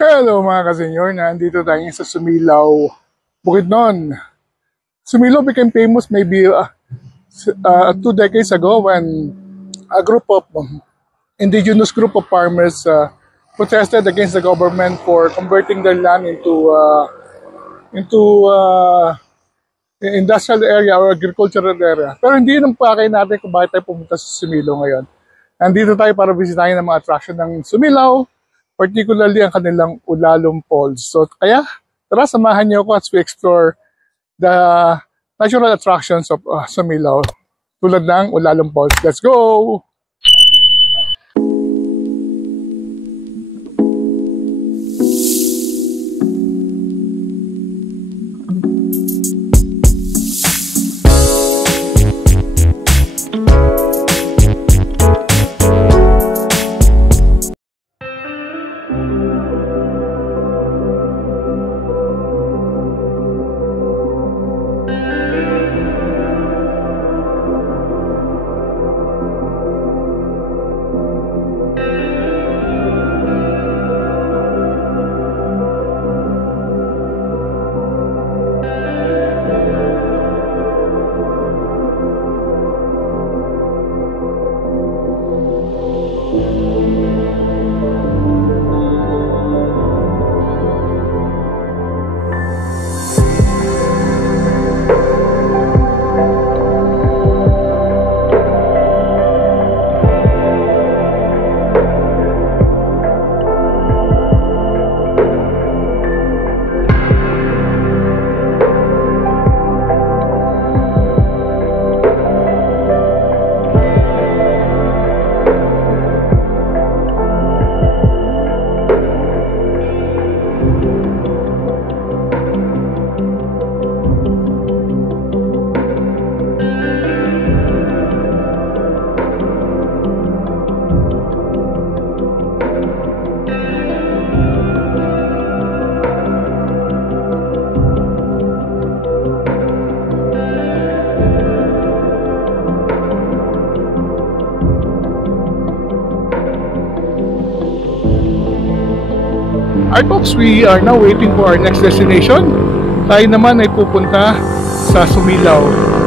Hello mga kasenyor, nandito tayo sa Sumilaw, Bukidnon. Sumilaw became famous maybe 2 decades ago when a group of indigenous group of farmers protested against the government for converting their land into industrial area or agricultural area. Pero hindi nang pakay natin kung bakit tayo pumunta sa Sumilaw ngayon. Nandito tayo para bisitahin ang mga attraction ng Sumilaw, particularly ang kanilang Ulalom Falls. So kaya, tara samahan niyo ako as we explore the natural attractions of Sumilaw tulad ng Ulalom Falls. Let's go! Alright folks, we are now waiting for our next destination. Tayo naman ay pupunta sa Sumilaw.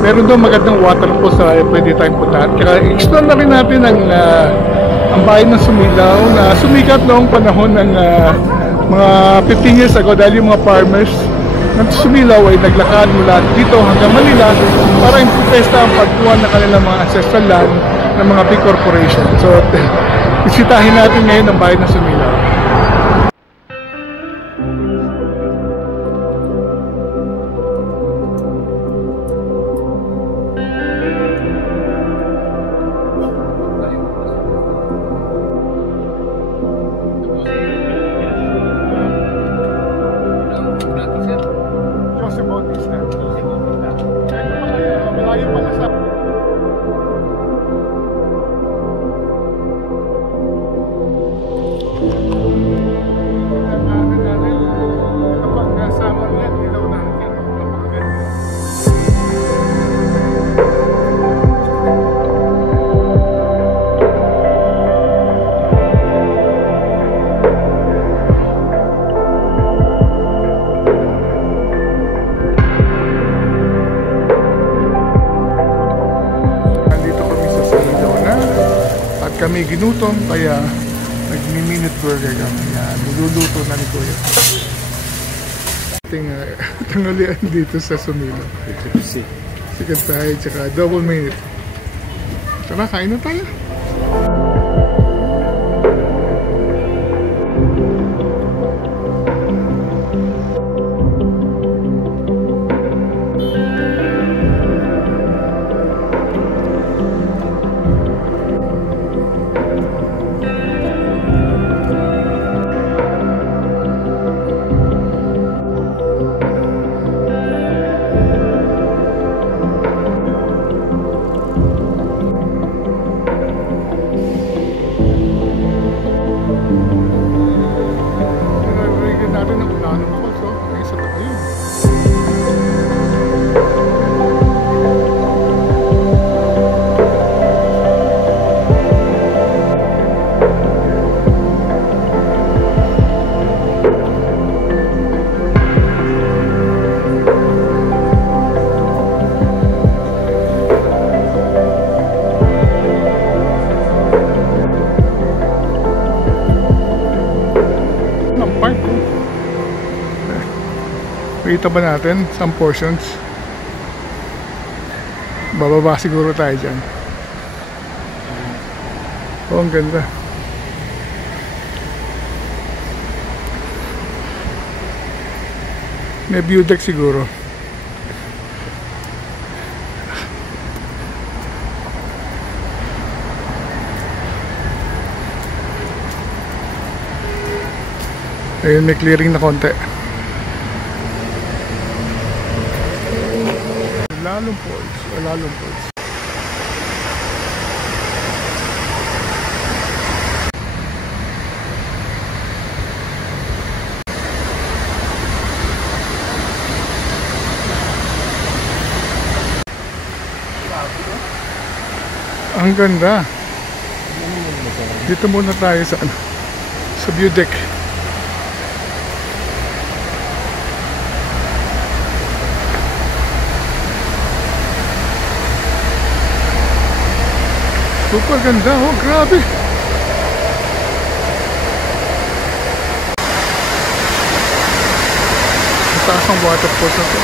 Meron doon magandang waterfalls na pwede tayong puntahan. Kaya explore na rin natin ang bayan ng Sumilaw na sumikat noong panahon ng mga 15 years ago dahil yung mga farmers ng Sumilaw ay naglakad mula dito hanggang Manila para improvesta ang pagkuha ng kanilang mga ancestral land ng mga big corporation. So, bisitahin natin ngayon ang bayan ng Sumilaw. Kami ginutom kaya nagmi-minute burger kami. Yan, niluluto na ni Kuya. Ating tanghalian dito sa Sumilaw. Sikat tayo, tsaka double minute. Tara, kain na tayo. Makita ba natin some portions? Bababa siguro tayo dyan. Oh, ang ganda. May view deck siguro. Ayun, may clearing na konti. Alalong Falls, Alalong Falls. Ang ganda. Dito muna tayo sa sa view deck. Super ganda, oh, grabe. Mataas ang waterfalls na to.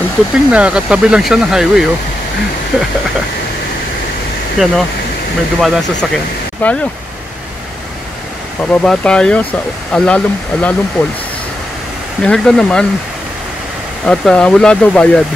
Ang tuting na katabi lang siya ng highway, oh. Yan, oh, may dumadaan sa sakyan. Tayo. Pababa tayo sa Alalong Falls. May hagdan naman at wala daw bayad.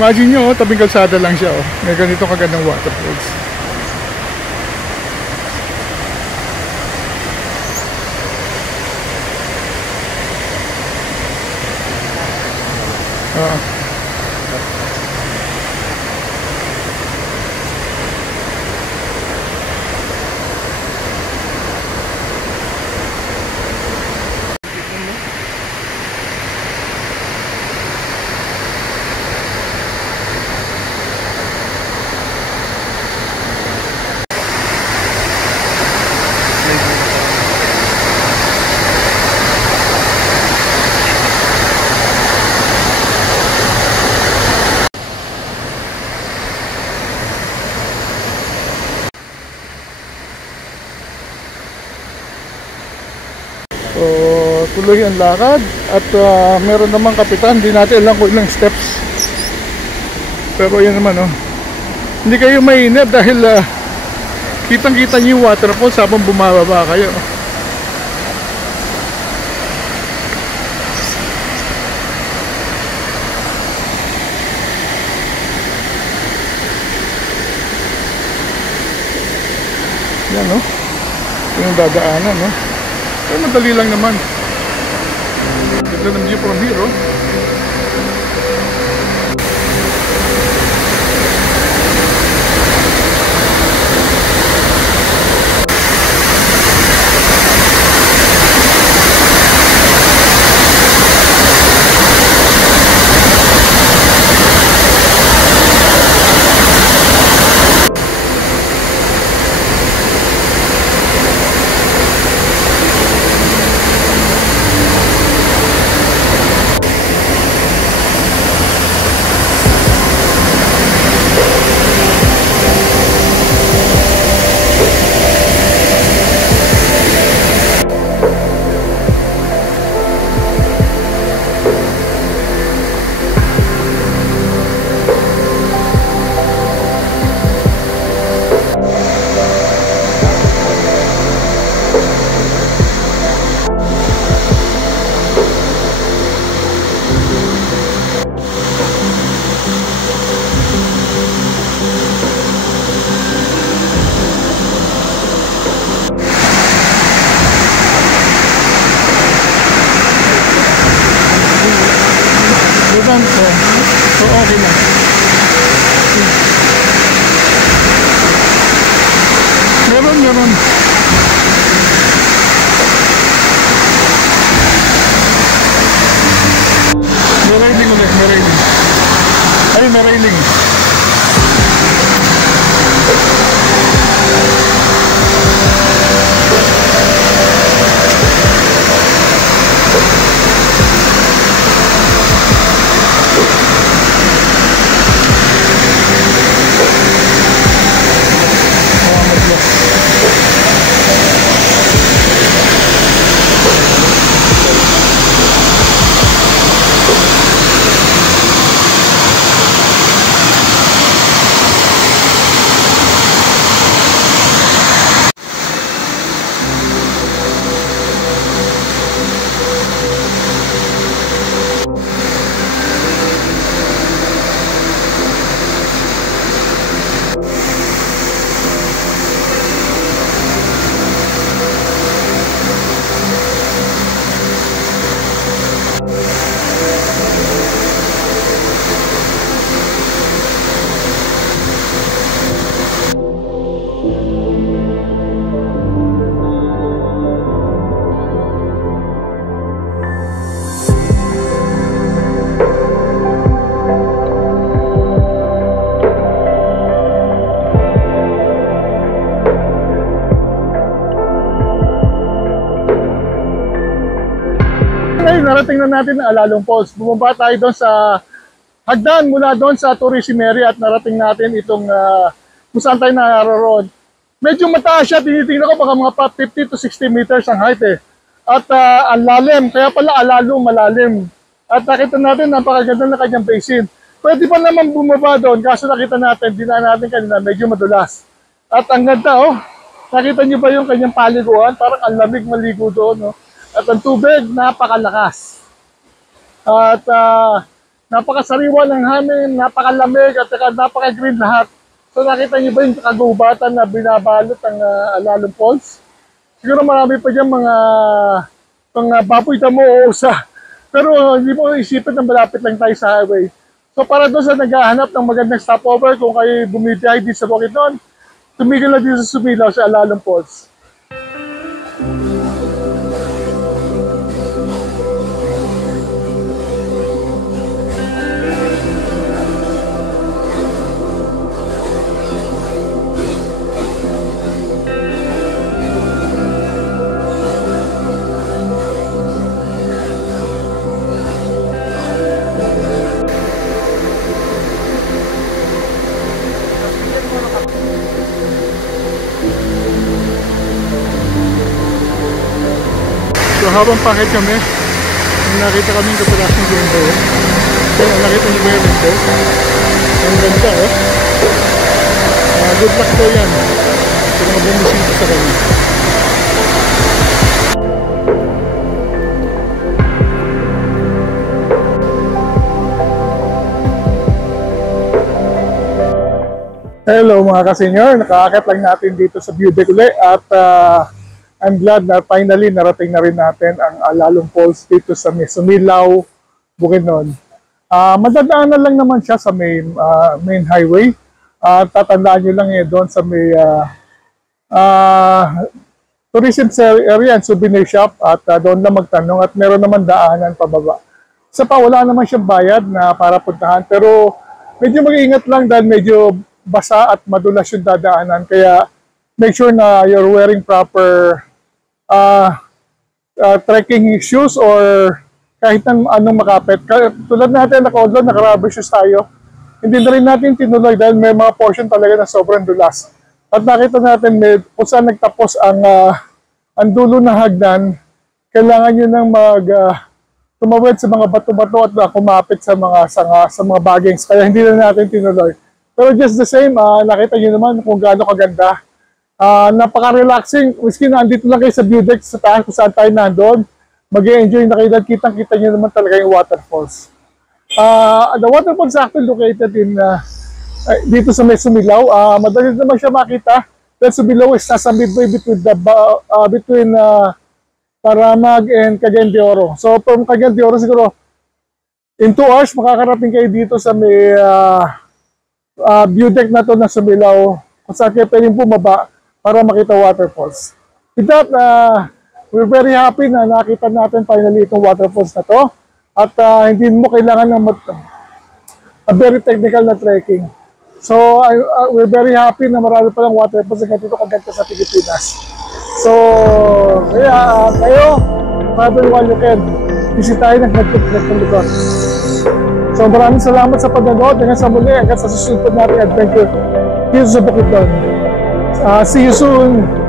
Imagine nyo, oh, tabing kalsada lang siya, oh. May ganito kagandang waterfalls. So, tuloy ang lakad at meron namang kapitan, hindi natin alam kung ilang steps. Pero yan naman, oh. Hindi kayo mainip dahil kitang-kita niyo yung waterfalls habang bumababa kayo. Yan, oh. Yung dadaanan, oh. Ay, madali lang naman. Ganda ng view from here, oh. So okay na. Meron. narating na natin ang Alalong Falls. Bumaba tayo doon sa hagdan mula doon sa tourism area at narating natin itong kung saan tayo naroon. Medyo mataas siya, tinitingnan ko baka mga 50 to 60 meters ang height eh. At ang lalim, kaya pala Alalong malalim. At nakita natin, napakaganda na kanyang basin. Pwede pa naman bumaba doon, kaso nakita natin, dinaan natin kanina, medyo madulas. At ang ganda oh, nakita niyo ba yung kanyang paliguan? Parang ang lamig maligo doon. Oh. At ang tubig, napakalakas. At napakasariwa ng hangin, napakalamig, at napaka-green lahat. So nakita niyo ba yung kagubatan na binabalot ang Alalong Falls? Siguro marami pa dyan mga baboy damo o usa. Pero hindi mo isipin na malapit lang tayo sa highway. So para doon sa naghahanap ng magandang stopover, kung kayo bumibiyahe din sa Bukidnon, tumigil na dito sa Sumilaw sa Alalong Falls. So habang pakit kami, nakita kami yung kapalas ng rainbow. So nakita niyo ba yung rainbow? Ang ganda oh. Good luck daw yan sa mga bumisita sa kanya. Hello mga kasenyor, nakakakit lang natin dito sa view deck ulit at I'm glad na finally narating na rin natin ang Alalong Falls dito sa Sumilaw, Bukidnon. Madadaanan lang naman siya sa main highway. Tatandaan nyo lang doon sa may tourism area and souvenir shop at doon lang magtanong at meron naman daanan pababa. Sa pa, wala naman siyang bayad na para puntahan pero medyo mag-iingat lang dahil medyo basa at madulas yung dadaanan kaya make sure na you're wearing proper trekking shoes or kahit anong makapit. Tulad natin, naka-rubber shoes tayo. Hindi na rin natin tinuloy dahil may mga portion talaga na sobrang dulas. At nakita natin kung saan nagtapos ang dulo ng hagdan, kailangan nyo nang tumawid sa mga bato-bato at kumapit sa mga sanga, sa mga bagings. Kaya hindi na natin tinuloy. Pero just the same, nakita nyo naman kung gaano kaganda. Napaka-relaxing, miski na andito lang kayo sa view deck sa taas kung saan tayo nandun, mag-e-enjoy na kayo dahil kitang-kita nyo naman talaga yung waterfalls. The waterfalls is actually located in dito sa may Sumilaw. Madali naman siya makita dahil Sumilaw is nasa midway between Paramag and Cagayan de Oro. So from Cagayan de Oro siguro in 2 hours makakarating kayo dito sa may view deck na to na Sumilaw kung saan kayo pwedeng bumaba para makita waterfalls. With that, we're very happy na nakita natin finally itong waterfalls na to. At hindi mo kailangan ng a very technical na trekking. So, we're very happy na marami palang waterfalls na dito kaganda sa Pilipinas. So, kaya kayo, travel while you can. Bisitahin ang nagtutulog ng lugar. So, maraming salamat sa pagdanood. Hanggang sa muli, hanggang sa susunod natin adventure dito sa Bukidnon. See you soon!